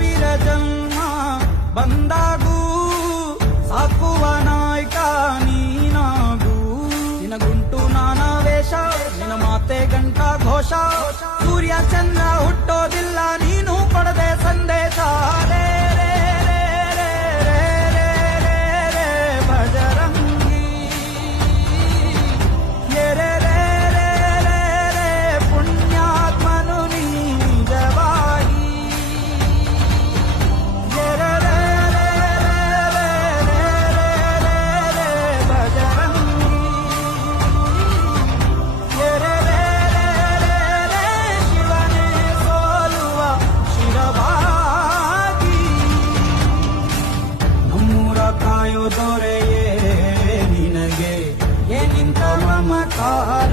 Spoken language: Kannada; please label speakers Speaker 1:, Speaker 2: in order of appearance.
Speaker 1: ಸಾವಿರ ಜನ್ಮ ಬಂದಾಗೂ, ಸಾಕುವ ನಾಯ್ಕ ನೀನಾಗೂ. ನಿನಗುಂಟು ನಾನಾ ವೇಷ ನಿನ ಮಾತೆ ಗಂಟ ಘೋಷ. ಸೂರ್ಯ ಚಂದ್ರ ಹುಟ್ಟೋದಿಲ್ಲ ದೊರೆಯೇ ನಿನಗೆ? ಏನಿಂತ ಮಮಕಾರ